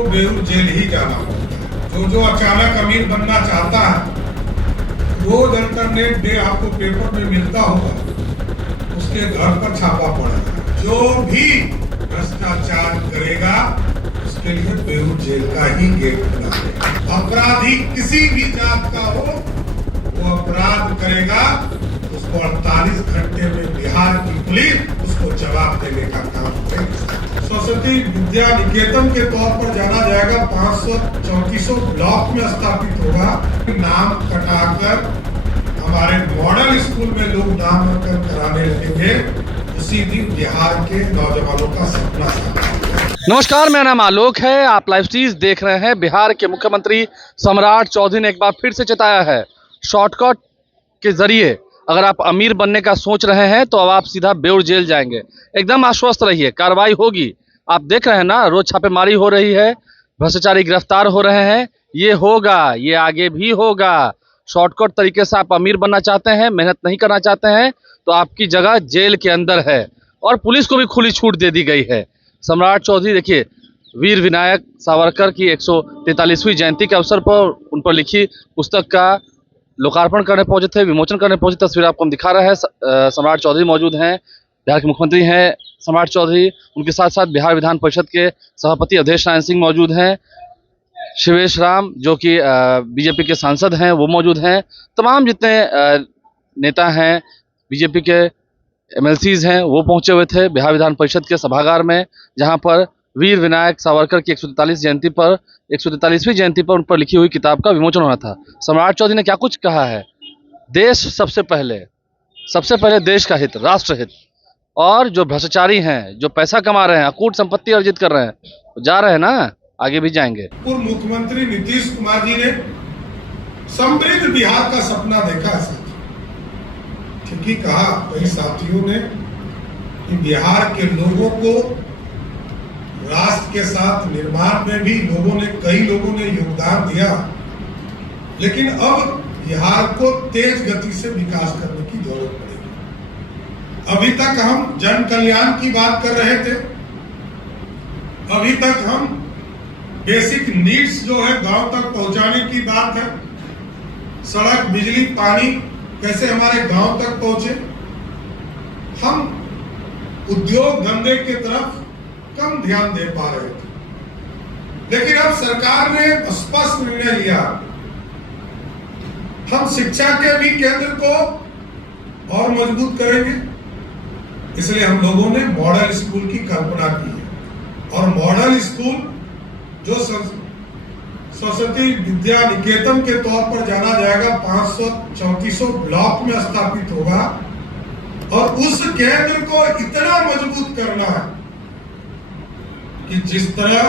उनको बेऊर जेल ही जाना होगा। जो अचानक अमीर बनना चाहता है, रोज अल्टरनेट डे आपको पेपर में मिलता होगा, उसके घर पर छापा पड़ेगा। जो भी भ्रष्टाचार करेगा उसके लिए बेऊर जेल का ही गेट खुला है। अपराधी किसी भी जात का हो, वो अपराध करेगा, उसको 48 घंटे में बिहार की पुलिस उसको जवाब देने का काम करेगी। सरस्वती विद्या निकेतन के तौर पर जाना जाएगा। 534 ब्लॉक में स्थापित होगा। नाम कटाकर हमारे मॉडल स्कूल में लोग नामांकन कराने लगेंगे। उसी दिन बिहार के नौजवानों का सपना साकार होगा। नमस्कार, मेरा नाम आलोक है। आप लाइव स्ट्रीम देख रहे हैं। बिहार के मुख्यमंत्री सम्राट चौधरी ने एक बार फिर से चेताया है, शॉर्टकट के जरिए अगर आप अमीर बनने का सोच रहे हैं तो अब आप सीधा बेऊर जेल जाएंगे। एकदम आश्वस्त रहिए, कार्रवाई होगी। आप देख रहे हैं ना, रोज छापेमारी हो रही है, भ्रष्टाचारी गिरफ्तार हो रहे हैं। ये होगा, ये आगे भी होगा। शॉर्टकट तरीके से आप अमीर बनना चाहते हैं, मेहनत नहीं करना चाहते हैं, तो आपकी जगह जेल के अंदर है। और पुलिस को भी खुली छूट दे दी गई है। सम्राट चौधरी देखिए, वीर विनायक सावरकर की 143वीं जयंती के अवसर पर उन पर लिखी पुस्तक का लोकार्पण करने पहुंचे थे, विमोचन करने पहुंचे। तस्वीर आपको हम दिखा रहे हैं। सम्राट चौधरी मौजूद हैं, बिहार के मुख्यमंत्री हैं सम्राट चौधरी। उनके साथ साथ बिहार विधान परिषद के सभापति अवधेश नारायण सिंह मौजूद हैं। शिवेश राम जो कि बीजेपी के सांसद हैं, वो मौजूद हैं। तमाम जितने नेता हैं, बीजेपी के एमएलसीज हैं, वो पहुंचे हुए थे बिहार विधान परिषद के सभागार में, जहां पर वीर विनायक सावरकर की 143वीं जयंती पर उन पर लिखी हुई किताब का विमोचन होना था। सम्राट चौधरी ने क्या कुछ कहा है। देश सबसे पहले देश का हित, राष्ट्र हित। और जो भ्रष्टाचारी हैं, जो पैसा कमा रहे हैं, अकूट संपत्ति अर्जित कर रहे हैं, वो जा रहे हैं ना, आगे भी जाएंगे। पूर्व मुख्यमंत्री नीतीश कुमार जी ने समृद्ध बिहार का सपना देखा है। ठीक ही कहा कई साथियों ने कि बिहार के लोगों को राष्ट्र के साथ निर्माण में भी कई लोगों ने योगदान दिया, लेकिन अब बिहार को तेज गति से विकास करने की जरूरत पड़ेगी। अभी तक हम जन कल्याण की बात कर रहे थे, अभी तक हम बेसिक नीड्स जो है गांव तक पहुंचाने की बात है। सड़क, बिजली, पानी कैसे हमारे गांव तक पहुंचे। हम उद्योग धंधे की तरफ कम ध्यान दे पा रहे थे, लेकिन अब सरकार ने स्पष्ट निर्णय लिया, हम शिक्षा के भी केंद्र को और मजबूत करेंगे। इसलिए हम लोगों ने मॉडल स्कूल की कल्पना की है। और मॉडल स्कूल जो सरस्वती विद्या निकेतन के तौर पर जाना जाएगा, 534 ब्लॉक में स्थापित होगा। और उस केंद्र को इतना मजबूत करना है कि जिस तरह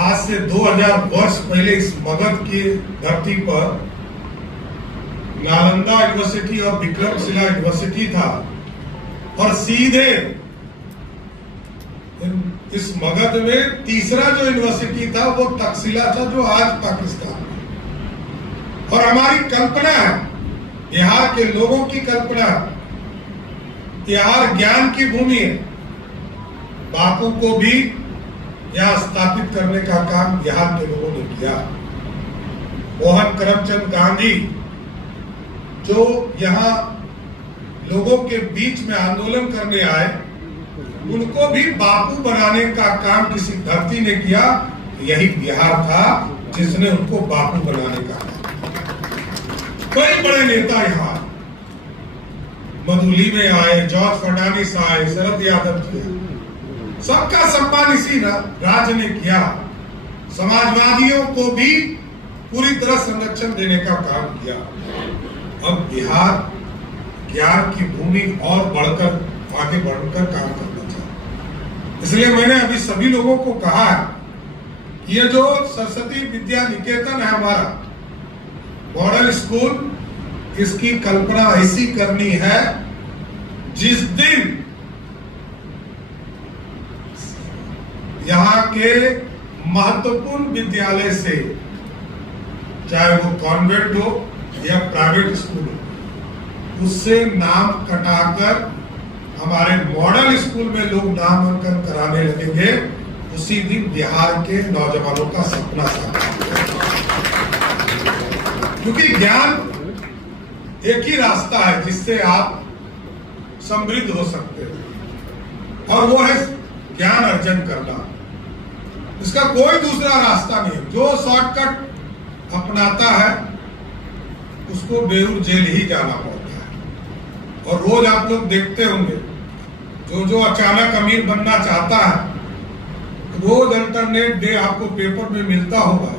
आज से 2000 वर्ष पहले इस मगध की धरती पर नालंदा यूनिवर्सिटी और विक्रमशिला यूनिवर्सिटी था, और सीधे इस मगध में तीसरा जो यूनिवर्सिटी था वो तक्षशिला था, जो आज पाकिस्तान में। और हमारी कल्पना है, बिहार के लोगों की कल्पना, बिहार ज्ञान की भूमि है। बापू को भी यहाँ स्थापित करने का काम बिहार के लोगों ने किया। मोहन करमचंद गांधी जो यहाँ लोगों के बीच में आंदोलन करने आए, उनको भी बापू बनाने का काम किसी धरती ने किया। यही बिहार था जिसने उनको बापू बनाने का काम। कई बड़े नेता यहाँ मधुली में आए, जॉर्ज फर्नांडिस आए, शरद यादव थे, सबका सम्मान इसी राज्य ने किया। समाजवादियों को भी पूरी तरह संरक्षण देने का काम किया। अब बिहार ज्ञान की भूमि और आगे बढ़कर काम करना चाहिए। इसलिए मैंने अभी सभी लोगों को कहा है, ये जो सरस्वती विद्या निकेतन है हमारा मॉडल स्कूल, इसकी कल्पना ऐसी करनी है जिस दिन यहाँ के महत्वपूर्ण विद्यालय से, चाहे वो कॉन्वेंट हो या प्राइवेट स्कूल हो, उससे नाम कटाकर हमारे मॉडल स्कूल में लोग नामांकन कराने लगेंगे। उसी दिन बिहार के नौजवानों का सपना साकार हुआ। क्योंकि ज्ञान एक ही रास्ता है जिससे आप समृद्ध हो सकते हैं, और वो है ज्ञान अर्जन करना। इसका कोई दूसरा रास्ता नहीं है। जो शॉर्टकट अपनाता है उसको बेऊर जेल ही जाना पड़ता है। और रोज आप लोग देखते होंगे, जो अचानक अमीर बनना चाहता है, रोज अल्टरनेट डे आपको पेपर में मिलता होगा,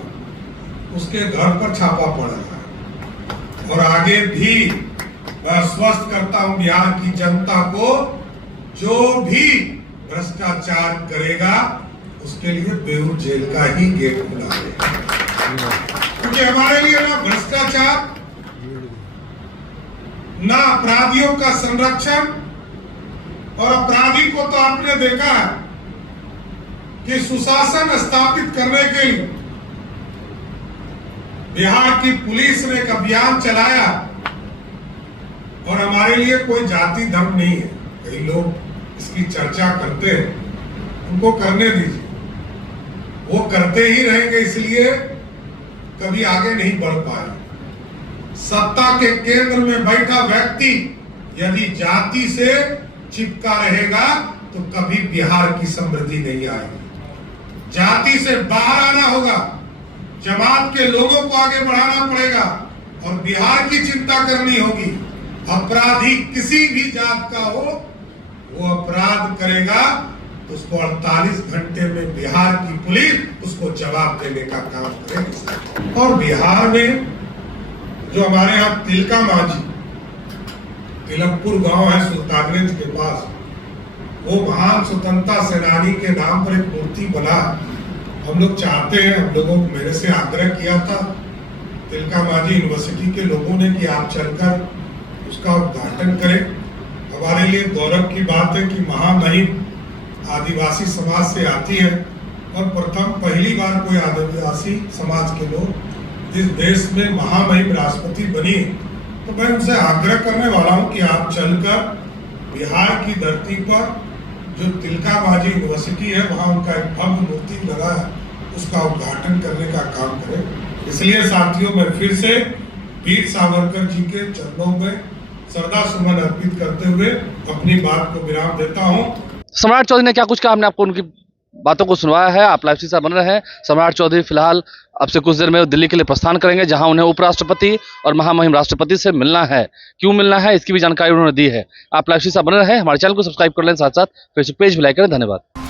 उसके घर पर छापा पड़ रहा है। और आगे भी मैं आश्वस्त करता हूं बिहार की जनता को, जो भी भ्रष्टाचार करेगा उसके लिए बेऊर जेल का ही गेट खुला है। क्योंकि हमारे लिए ना भ्रष्टाचार, ना अपराधियों का संरक्षण, और अपराधी को तो आपने देखा है कि सुशासन स्थापित करने के लिए बिहार की पुलिस ने एक अभियान चलाया। और हमारे लिए कोई जाति धर्म नहीं है। कई लोग इसकी चर्चा करते हैं, उनको करने दीजिए, वो करते ही रहेंगे, इसलिए कभी आगे नहीं बढ़ पाए। सत्ता के केंद्र में बैठा व्यक्ति यदि जाति से चिपका रहेगा तो कभी बिहार की समृद्धि नहीं आएगी। जाति से बाहर आना होगा, जमात के लोगों को आगे बढ़ाना पड़ेगा और बिहार की चिंता करनी होगी। अपराधी किसी भी जात का हो, वो अपराध करेगा तो उसको 48 घंटे में बिहार की पुलिस उसको जवाब देने का काम करेगी। और बिहार में जो हमारे यहाँ तिलका मांझी, तिलकपुर गांव है सुल्तानगंज के पास, वो महान स्वतंत्रता सेनानी के नाम पर एक मूर्ति बना। हम लोग चाहते हैं, हम लोगों को मेरे से आग्रह किया था तिलका मांझी यूनिवर्सिटी के लोगों ने कि आप चलकर उसका उद्घाटन करें। हमारे लिए गौरव की बात है कि महामहिम आदिवासी समाज से आती है और पहली बार कोई आदिवासी समाज के लोग इस देश में महामहिम राष्ट्रपति बनी। तो मैं उनसे आग्रह करने वाला हूं कि आप चलकर बिहार की धरती पर जो तिलका मांझी यूनिवर्सिटी है, वहां उनका एक भव्य मूर्ति लगा है, उसका उद्घाटन करने का काम करें। इसलिए साथियों, मैं फिर से वीर सावरकर जी के चरणों में श्रद्धा सुमन अर्पित करते हुए अपनी बात को विराम देता हूं। सम्राट चौधरी ने क्या कुछ कहा, हमने आपको उनकी बातों को सुनवाया है। आप लाइव से बन रहे हैं। सम्राट चौधरी फिलहाल अब से कुछ देर में दिल्ली के लिए प्रस्थान करेंगे, जहां उन्हें उपराष्ट्रपति और महामहिम राष्ट्रपति से मिलना है। क्यों मिलना है, इसकी भी जानकारी उन्होंने दी है। आप लाइव से बन रहे हैं। हमारे चैनल को सब्सक्राइब कर लें, साथ साथ फेसबुक पेज भी लाइक करें। धन्यवाद।